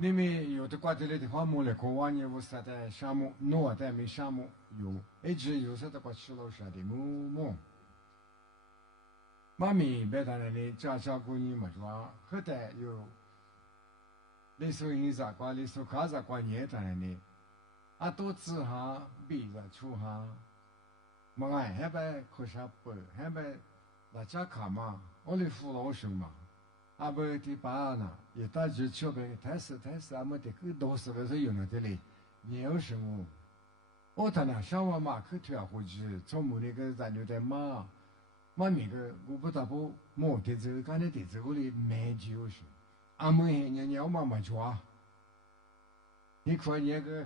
你们有的瓜地里的话，木来国外业务啥的项目，诺的没项目有，一直有啥的瓜吃了啥的木。妈咪别当然的家家过年嘛，是吧？后代有，你说印啥瓜，你说看啥瓜年当然的，啊多子哈，比着出哈，嘛哎，还白可啥不，还白那家看嘛，我的父老兄嘛。阿不的爸呢，也大就桥边，但是阿么的个都是不是用了的嘞？你有什么？我他那小娃嘛，去跳回去，从木那个咱留在马那个我不大不莫的这个干的这个里没就是，阿么人家妈妈抓，你看那个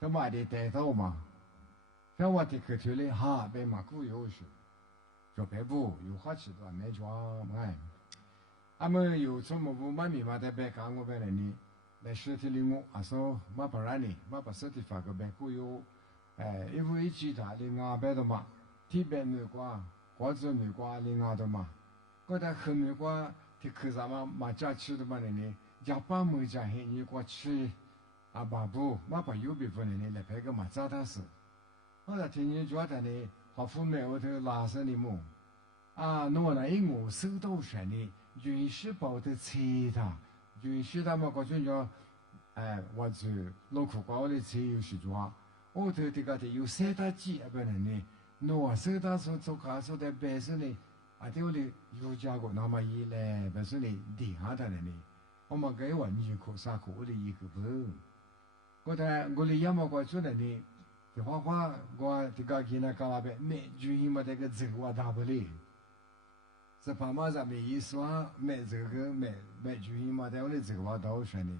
他妈的带到嘛，小娃的去跳嘞哈，被马古有是，说别不有话吃的没抓嘛。阿么有从么不妈咪妈在白讲我白人呢，来实体里我阿说妈不然呢，妈把实体发个白古有，因为其他的阿白的嘛，提白美瓜，瓜子美瓜的阿的嘛，嗰在后美瓜的口上嘛家吃的嘛人呢，家爸母家黑你瓜吃，阿爸不妈把有别份人呢来白个嘛咋他是，后来听你觉得呢，好父母我头拉上你么？啊，侬那因我收到上的原始包的车他，原始他们嗰种叫，或者脑壳瓜的车有时抓，我头这个的有三大几啊本人呢，侬收到说做卡说的白色的，啊对我的有家伙那么一来白色的地下的人呢，我们给我你可啥可我的一个不，我的要么过出来呢，的话我这个给那搞那边没注意嘛这个这个我打不哩。这爸妈上面一说买这个买主意嘛，但我的这个话倒是的，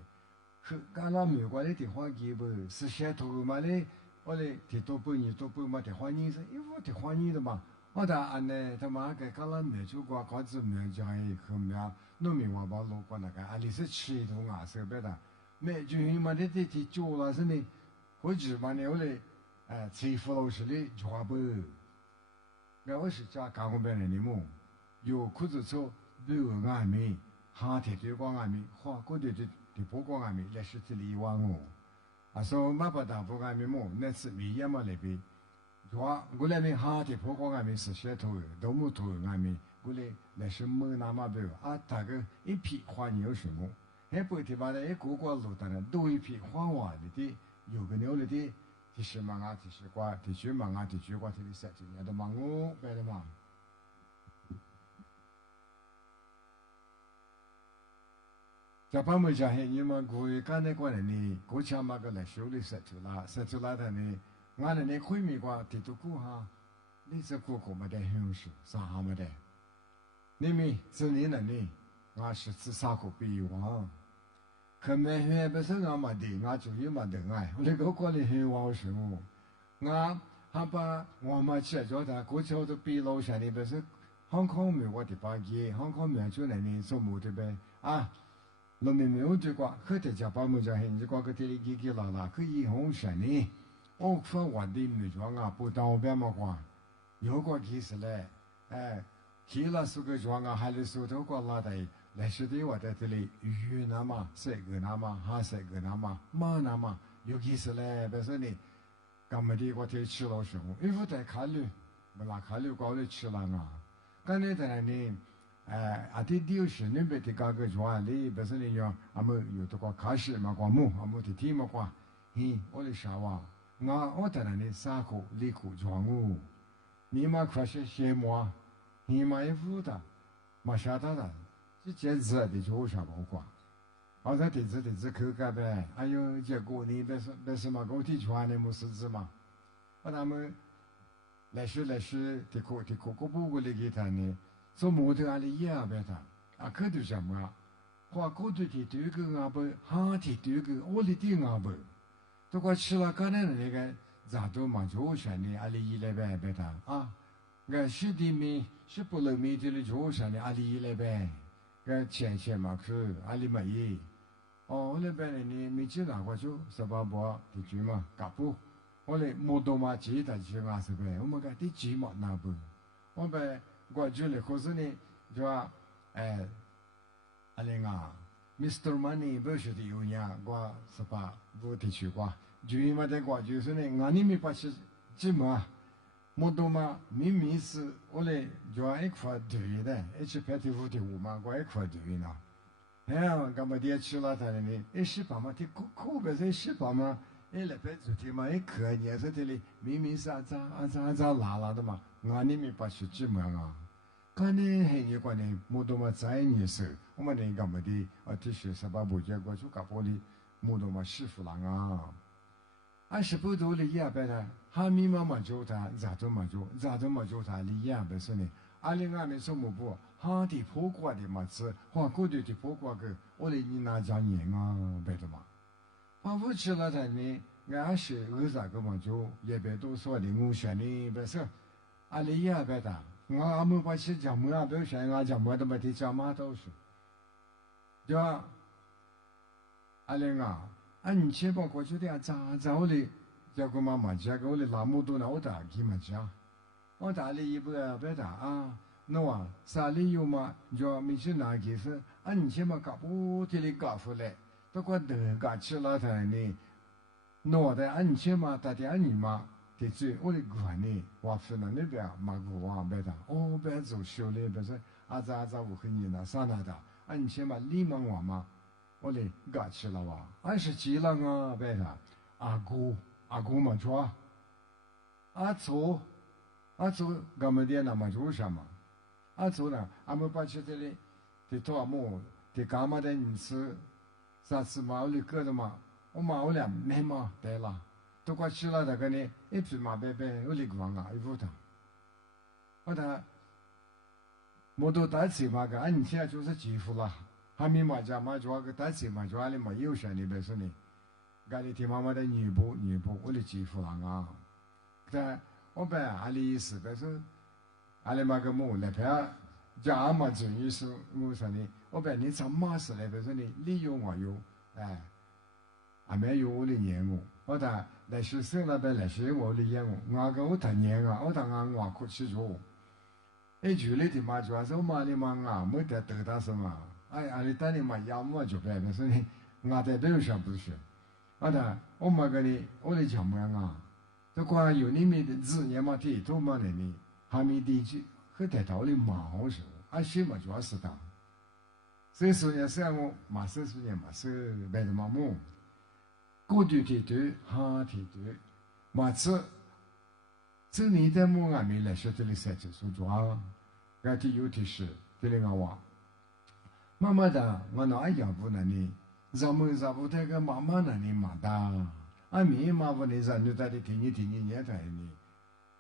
和刚那美国的地方给不是先头嘛嘞，我嘞提多半年多半嘛地方人是，因为地方人的嘛，我的安呢他妈个刚那美就光搞子美家一口面，农民话把路过那个，啊你是吃头啊设备的，买主意嘛的的做了是呢，或者嘛呢我嘞，欺负老师的抓不，我是家干过别人的么？有裤子穿，比如外面，夏天对光外面，花过的不光外面，来是这里玩哦。啊，说马不大不外面么？那是没也嘛那边，话我那边夏天不光外面是些头，都木头外面，我嘞那是没那么多啊，大概一批花有什么？还不地方的一个个路当然都一批花完的，有个牛的，第十嘛啊，第十瓜，第九嘛啊，第九瓜，第十几年都忙我白的嘛。在巴木家黑，你们过去干那个人呢？过去嘛个来修理石头拉的呢，俺那会米瓜地都过哈，你这过过没得形式，啥哈没得？你们这里人呢？俺是自杀过比王，可没血不是俺没得，俺就有没得哎，我那个过来血王是我，俺还把我们去叫他过去我都比楼下的不是，香港没我的把爷，香港没就那里做木的呗啊。农民没有对过，后头家把木家黑，你过个地里给拉，可以红山呢。我说我的没装啊，不当边么过，有个其实嘞，去了是个装啊，还是说头过拉的，来是的我在这里鱼那么，谁个那么，还谁个那么，马那么，尤其是嘞，不是你，干么的我得吃了什么，因为在考虑，不拿考虑高的吃了啊，刚才在呢。阿弟有时那边的那个船里，不是那样，阿么有这个开始嘛，光木，阿么的天嘛光，我的啥哇？我在那里啥课理科装哦，你嘛快些羡慕啊，你嘛也负的，嘛晓得的，这简直的就啥不管，好在电子口感呗，还有结果你不是嘛，我的船的没事子嘛，我他们来时的课，我不过来给他呢。做模特阿里也白他，啊，可都什么？花高头的这个阿不，哈的这个我的的阿不，都快吃了刚才那个咋都嘛就选的阿里一来白他啊，个是的米是不能米的了就选的阿里一来白，个钱嘛去阿里没耶，哦，我那边的呢没记哪个就18包的猪嘛，嘎不，我嘞摩托嘛记得就20块，我们个的鸡嘛那不，我们。我觉得可是呢，就话，阿玲啊， Mr. Money 不是的有呀，我是吧？我的去过，就因为这个就是呢，俺你们把是怎么，我都嘛明明是我嘞就一块对的，一起拍的5.5嘛，我一块对呢。哎呀，干嘛的去了他呢？18嘛，的可别是18嘛，来拍主题嘛，可年是的嘞，明明是咋拉的嘛，俺你们把是怎么啊？看呢，很有关呢，我都嘛在你手，我们那干么的啊？这些是把不结果就搞玻璃，我都嘛师傅了啊！是不多的也白他，哈密嘛就他，咋都嘛就他的也白是呢。另外面什么不？哈的破挂的嘛是，花过的破挂个，我来你拿家年啊，白的嘛。把不吃了他呢，俺是啥个嘛就也别多说的，我选的白是，里也白他。我们把去讲么不选，我讲么都没得讲嘛都是，对吧？玲啊，你去把过去的咋我的，叫个妈妈家个我的那么多呢，我打给嘛家，我打了一不打啊，那啊啥理由嘛？就没去拿给是，你去嘛搞不给你搞回来，都怪得搞去了他呢，那的你去嘛打的你嘛。的最我的管呢，我分了那边马古王别的，别走修嘞，别说咋我和你那啥那的，你先把立马我嘛，我嘞搞起了哇，是急了啊别的，阿姑嘛说，走，干么的那么做什么？走呢，们把去这里的多么的干嘛的你是啥子嘛？我哩个的嘛，我俩没嘛对了。都快去了，那个呢？一匹马白白，我那个王啊，一副他，我都带车嘛个，你现在就是几户了？还没嘛家嘛就个带车嘛，就里嘛有钱的白说呢，家里听妈妈的女仆，我的几户了啊？但我白里意思白说，里嘛个么来拍，家嘛就意思我说呢，我白你怎么事来白说呢？你有我有，没有我的年我打。来是生了呗，来是我的眼我个我谈年我谈我可去做。住里的嘛，主要是我妈的嘛没得得到什么。你带你嘛要么就白，但是呢，我在都上不是。我妈个呢，我的讲么这关有你们的字眼嘛，地图嘛那里，还没地区，和带到的毛手，些嘛主要是的。所以说呢，虽然我马是说呢嘛是白的嘛么。过度的对，哈的对，马子，这你在我还没来说这里设置说主啊，该的有的是，这里我话，妈妈的，我那要不那里，咱们这个妈妈那里嘛的，没妈妈的咱就在这听你也在呢，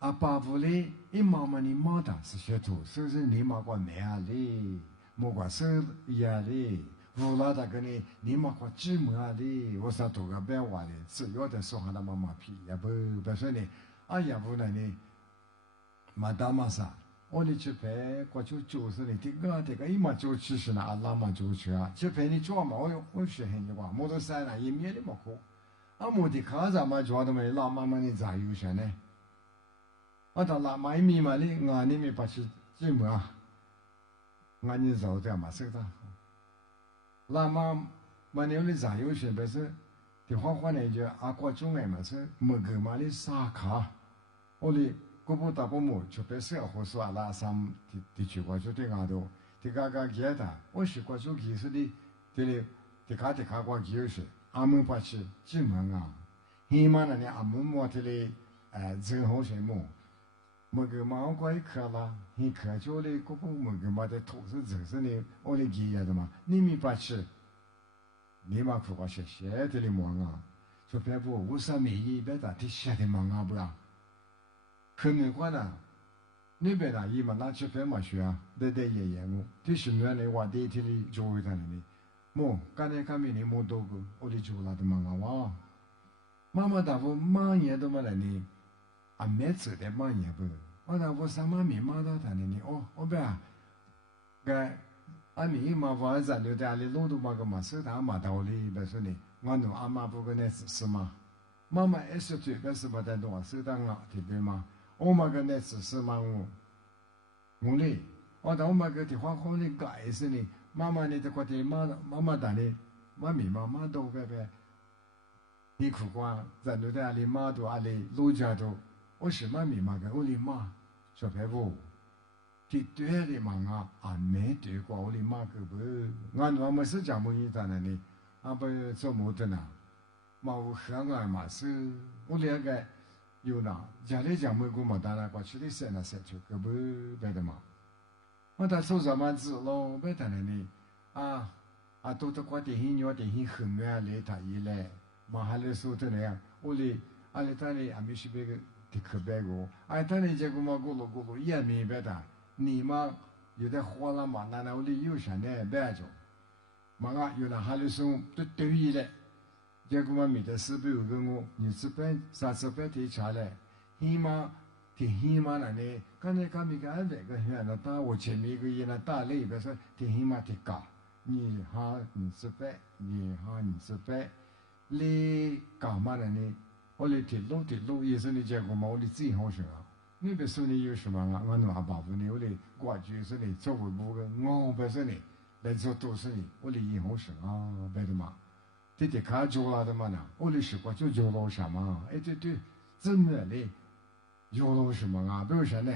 爸爸嘞，妈妈你妈的是学徒，是不是你妈管没啊嘞，莫管是呀嘞。乌拉达个呢，你妈快寂寞的，我说多个别话的，只要在说话的妈妈皮，也不说呢，也不呢呢，嘛打嘛啥，我的去陪过去就是呢，这个一嘛就去是那拉嘛就去啊，去陪你做嘛，我学很的话，摩托车那一面的嘛可，摩的卡子嘛做的嘛，拉妈妈你咋有钱呢？到拉妈一米嘛的，俺你们把去寂寞啊，俺你走的嘛是的。那么，嘛你的咋有些不是？的话呢就国中嘛是没个嘛的啥卡，我的古不大不么就被社会说拉上的去过就对俺都，的个给他，我是过去技术的卡过技术，们把去几门啊，起码那里们么的嘞，真好些么？没个嘛我一课啦，一课就嘞古不没个嘛的土是真是呢，我的给的嘛，你没把去。你嘛苦瓜写的哩忙就别不无啥没意别打的写的忙不啦？可没关呐，你别拿伊嘛拿去别嘛学得爷我，这是原来我的里做为他呢，么刚才看没你么多个，我的做了的忙哇，妈妈大夫忙也都没来呢，没走的忙也不，我大夫什么没忙到他呢？我别该。你嘛话咱就在里路途嘛个嘛，是他嘛道理，别说你，我侬阿妈不跟那是嘛，妈妈也是最个是嘛在弄，是当啊，对不对嘛？我嘛跟那是嘛我嘞，我嘛个的话讲的改是呢，妈妈呢，在过去妈打的，妈咪妈都白白，你苦瓜，在那的阿里妈都阿里路家都，我是妈咪妈个，我的妈，小白不，ที่对的嘛啊，没对过我的妈个不，我们是讲不一样的呢，啊不做么的呢，嘛我香港嘛是，我两个有呐，家里讲没过嘛，当然过去的生出个不白的嘛。我他手上嘛子咯，别谈了呢，都过电影院电影很远来他一来，嘛还来说的那样，我哩阿哩他哩阿没是别个的可别个，他哩结果嘛咕噜也明白的，你嘛有点花了嘛，那我哩有啥呢别着，嘛有那还来说都对一来，结果嘛没得事不有个我，你这边啥这边提查来，起码。挺起码了呢，刚才讲那个安排个远了，打我前面一个人了打了一个说挺起码挺高，你好你这边，你好你这边，你干嘛了呢？我的铁路也是你结果嘛，我的最好是啊，你别说你有什么啊，我弄阿爸父呢，我的过去是你做为不个，我不是你来做都是你，我的以后是啊，别的嘛，这得看做了的嘛呢，我的习惯就做了什么，对，真的嘞。有了什么啊？比如说呢，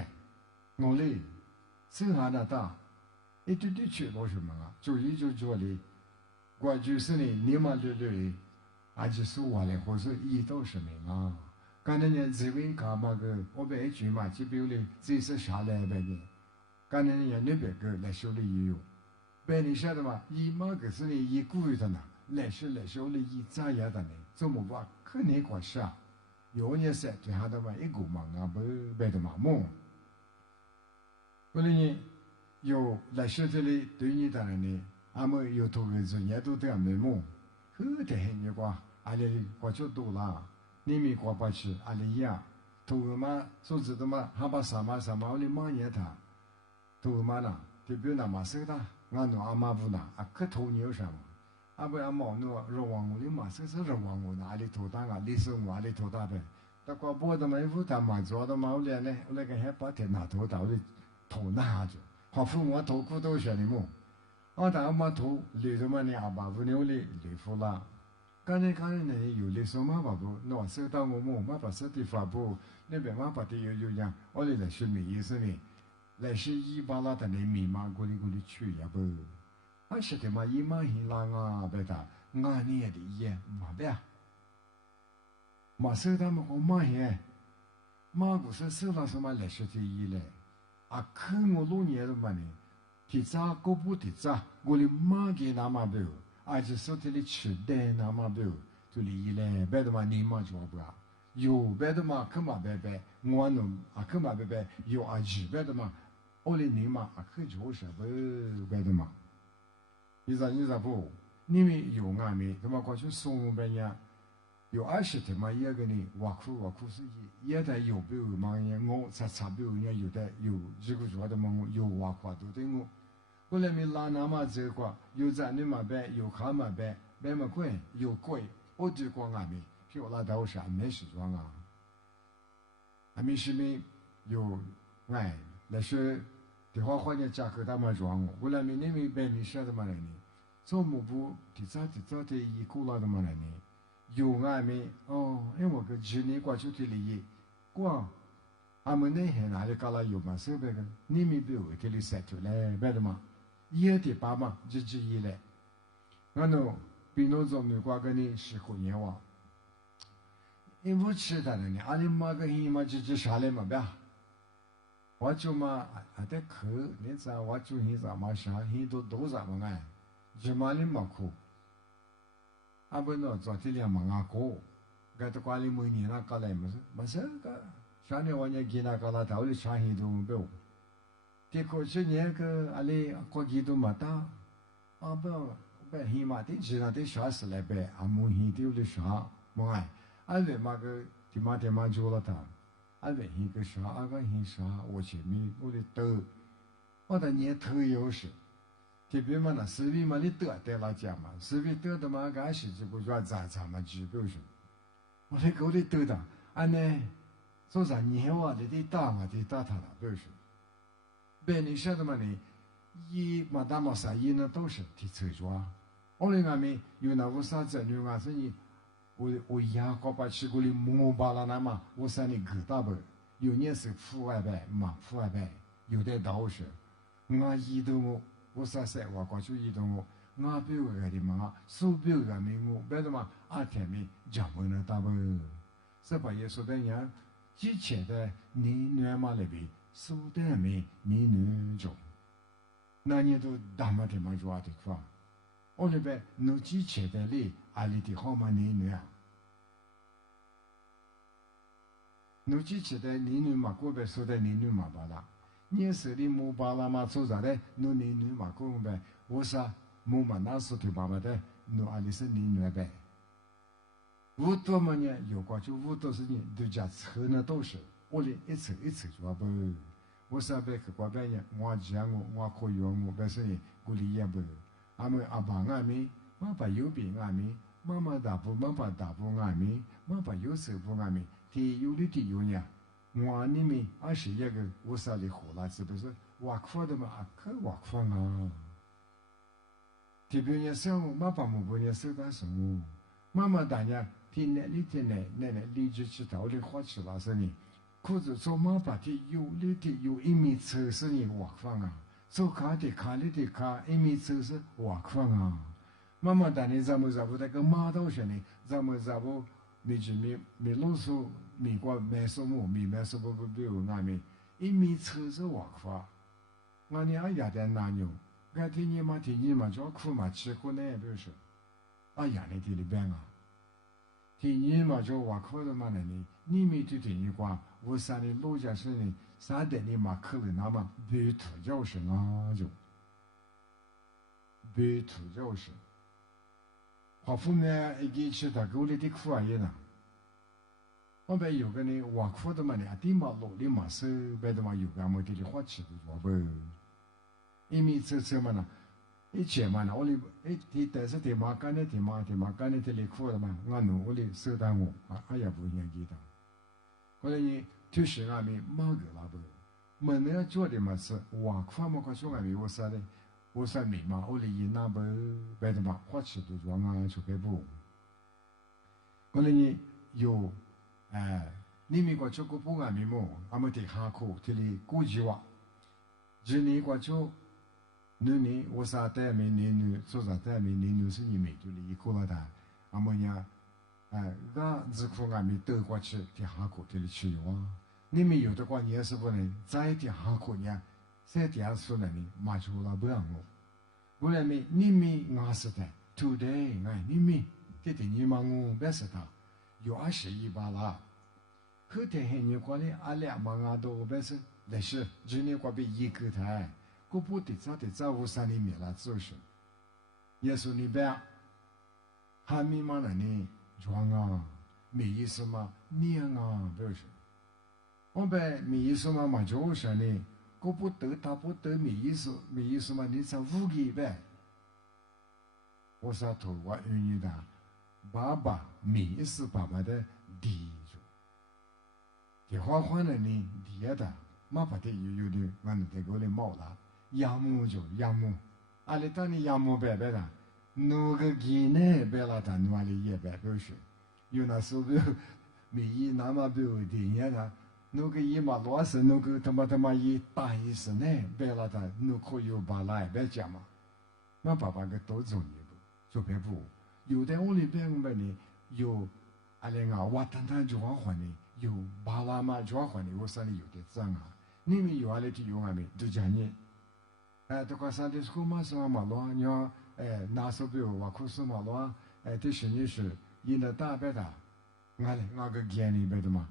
我嘞，生下的大，对去了什么啊？做的，过去是呢，你们对，还是说话嘞，或是一到什么啊？刚才呢，这边干嘛个？我别一句嘛，就比如嘞，这是下来呗个。刚才呢，那边个来修的也有，别你晓得嘛？一嘛个是呢，一故意的呢，来修的一咋样的呢？怎么办？肯定关系啊。有些事对他的嘛一个嘛啊不别的嘛梦，后来呢有来说这里对你当然呢，俺们有头个子也都这样没梦，好的很你瓜，阿里过去多啦，你们过不去阿里呀，头个嘛说知道嘛，还把什么我的妈也他，头个嘛呐，就比如那嘛说的，俺弄阿妈不呐，可头你有什么？阿不阿毛诺热旺我的嘛，是热旺我哪里头大啊？历史我哪里头大呗？但过波的嘛，夫他嘛做的嘛，我来呢，我那个还把天拿头到的头拿着，好父我头骨都晓得么？但嘛头留着嘛呢，阿爸父牛的留夫啦。刚才呢有历史嘛，爸不，那收到我么？嘛把手的发布，那边嘛把的有样，我来来说明意思呢，来是一把拉的那密码过里去也不。是的嘛，一嘛很难啊，别的，俺你也得也嘛别，嘛收他们我嘛也，嘛不是收了什么来说的意嘞，看我老年的嘛呢，提早过不提早，我的嘛给那嘛不，就说的哩吃的那嘛不，就哩嘞，别的嘛你嘛就不啊，有别的嘛看嘛别，我弄看嘛别，有日别的嘛，我的你嘛看就是不别的嘛。你咋不？你们有俺们，他妈过去送别人，有20天嘛，一个人挖苦是也得有别嘛人，我查别人有的有这个做的嘛，有挖苦都对我。后来没拉那嘛这个，有在你嘛呗，有看嘛呗，别么贵有贵，我就光俺们，譬如拉到是没时装啊，俺们是没有哎，那是。电话换点价格他们装我，后来没你们白你晓得嘛来呢？做幕布提早的一过了的嘛来呢？有俺们因为我个去年过去的利益，光俺们那还哪里搞了有嘛？是别个你们不会给你塞出来，别的嘛？也得把嘛，就一来，俺侬比侬做美国个呢是过年哇，因为吃的呢，俺们妈个人嘛就下来嘛别。我就嘛得去，你知道我就现在嘛想很多啥么哎，就嘛你没去，不喏昨天两嘛阿哥，搿都管理每年那搞来没事个，上年我也给那搞了头里抢很多不，结果去年个阿里过几都没打，不起码得至少得啥事来呗，没很丢的啥么哎，为嘛个天嘛做了他。为一个啥，个很啥，我前面我的都，我的年头有时，特别嘛那视频嘛你得了讲嘛，视频得的嘛干是这个叫咋嘛举不是，我的狗的得的，呢，说啥年话的得打嘛得打他了不是，别你晓得嘛呢，伊嘛大嘛啥伊呢都是提抽抓。我哩俺们有那无啥子女伢子呢？我牙膏把起过哩摸巴拉那嘛，我啥哩个大不？有年是户外呗嘛，户外呗，有的倒是。我移动我啥事我过去移动我表个的嘛，手表个没我，别的嘛阿天没讲不能打不？这把也说的人，之前的你女嘛那边手的没你女种，那你都打嘛的嘛抓的快。我那边侬之前的哩阿里的好嘛你女啊？侬之前的你女嘛过边说的你女嘛巴拉。你手里木巴拉嘛做啥嘞？侬你女嘛过呗？我说木嘛那时头爸爸的，侬阿里是你女呗？五多么呢？有过就五多是呢，都家抽呢都是，我哩一抽一抽抓不？我说别去过边呢，我讲我可以我别是呢，我哩也不。阿们阿爸阿妹，我把右边阿妹，妈妈大步妈把大步阿妹，妈把右手步阿妹，提有的提有呢。我里面21个我啥的火了，是不是挖矿的嘛？可挖矿啊！特别呢，生活妈把木不呢手段生活，妈妈大家听奶奶理解起道理话起了是呢，可是做妈把的有1米抽是呢挖矿啊，做卡里的1米抽是挖矿啊。妈妈大人咱们那个马道上呢，咱们没啰嗦。美国买什么？买什么不有那面1米抽是挖矿，我呢也也在拿牛，俺天你嘛叫苦嘛吃苦呢不是？也来这里边啊，天你嘛叫挖矿的嘛呢？你没对天你讲，我啥的老家是呢，3代你嘛可能那么白土就是啊就，白土就是，好后面一个吃他狗里的苦啊也呢。我边有个呢，挖矿的嘛呢，地嘛落的嘛手，别的嘛有个么的的花起的抓不，1米抽嘛呢，一切嘛呢，我哩但是地嘛干的地嘛干的里苦的嘛，我弄我哩手单我也不愿意的。后来呢，退休俺们马个那不，门那做的嘛是挖矿嘛，快说俺们我啥的，我啥米嘛，我哩一那不别的嘛花起的抓啊，就该不。后来呢有。你们过去过不俺们么？俺们得下课，这里估计话，今年过去，你我啥带没你做啥带没你是你们就离过了的，俺们呀，俺只可俺们都过去得下课，这里去哇。你们有的话，你也是不能再得下课呢，再第二次呢，马上了不让我。不然me你们俺是的 ，today 你们这点你嘛我别是他。有21把啦，后天还你讲的2万啊多，但是但是今年过比1个台，我不得在屋山里面了，就是，也是你别，还没嘛那呢，装啊，没意思嘛，念啊，不是，我呗没意思嘛就是呢，我不得没意思嘛，你才5个呗，我啥头我你的。爸爸没是爸爸的地主，这花呢你地的，马把的有的俺那个里毛了，养母就养母，阿里当你养母白白的，那个鸡呢白了的，那里也白不是，有那时候没那么不有的呀的，那个一嘛老是那个他妈一大意思呢白了的，那可有把来白讲嘛，那爸爸个都做你不，做白不。有的屋里边我们呢有，阿连啊瓦坦坦就好呢，有巴拉嘛就好呢，我山里有的脏啊，你们有阿里的有阿没都讲你，这个山的school嘛是嘛咯，你要拿手表瓦库是嘛咯，这是你是印的大白的，我个见里边的嘛，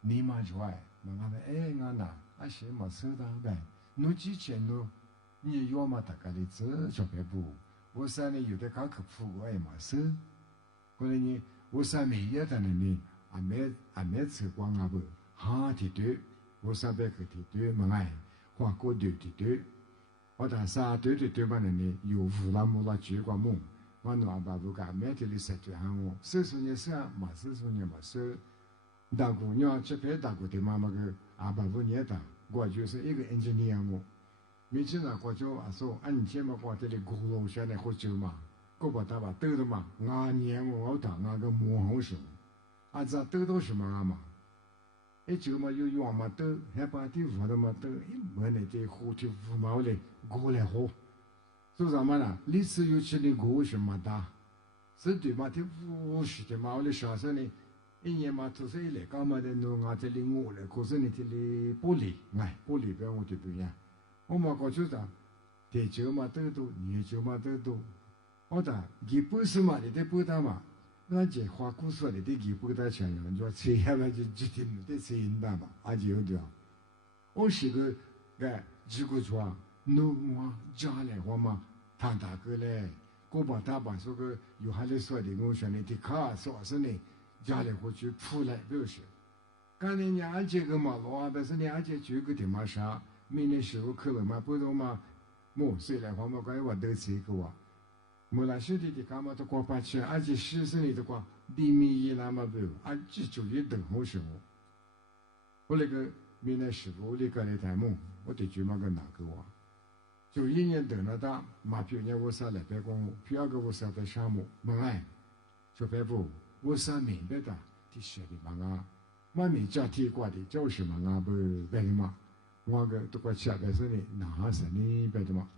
你嘛就爱，我我那是嘛手的呗，侬之前你要嘛大概的这就别不。我山里有的刚去铺我也没收，后来呢，我山每一单呢，没吃光啊不，哈的对，我山边去的对嘛哎，花果对的对，我打沙对的对嘛呢，有湖南木啦绝光木，我那把不干每天的食对喊我，收拾呢收，没收拾呢没收，大姑娘这边大姑的妈妈个阿爸5年大，我就是一个 engineer 么。每次呢，我就说，你天嘛，我这里鼓楼下来喝酒嘛，我把他把兜的嘛，年我打个磨好手，这兜到什么嘛？酒嘛有用嘛兜，还把地屋的嘛兜，门里的火的五毛嘞，过来喝，说什么呢？历史有起的过什么大？是对嘛？的50的嘛，我的上山呢，一年嘛，都是来干嘛的？弄这里我来，可是你这里玻璃，玻璃边我就不一样。我嘛搞就啥，地酒嘛都多，年酒嘛都多。我讲一般是嘛，你得不到嘛，俺这花故说的得一般到钱了，你说吃下来就决定得吃一半嘛，就有点。我是个如果说弄我家来话嘛，他大哥嘞。我把他把这个有还来说的，我说你的卡说是呢，家里回去铺来就是。刚才你俺这个嘛，但是你俺这这个的嘛啥，明年时候可能嘛不懂嘛，谁来话嘛，关于我都这个哇，没那兄弟的干嘛都光把钱，俺这实实的光里面一那么不，俺这就一等好时候。我那个明年时候我那个来谈梦，我得就嘛个哪个哇。91年等了他，马票年我啥来白光我，第二个我啥在沙漠，门爱，小白布，我啥明白的，的写的嘛我没家提过的，就是嘛不白的嘛，我个都快下白是的，哪是你白的嘛？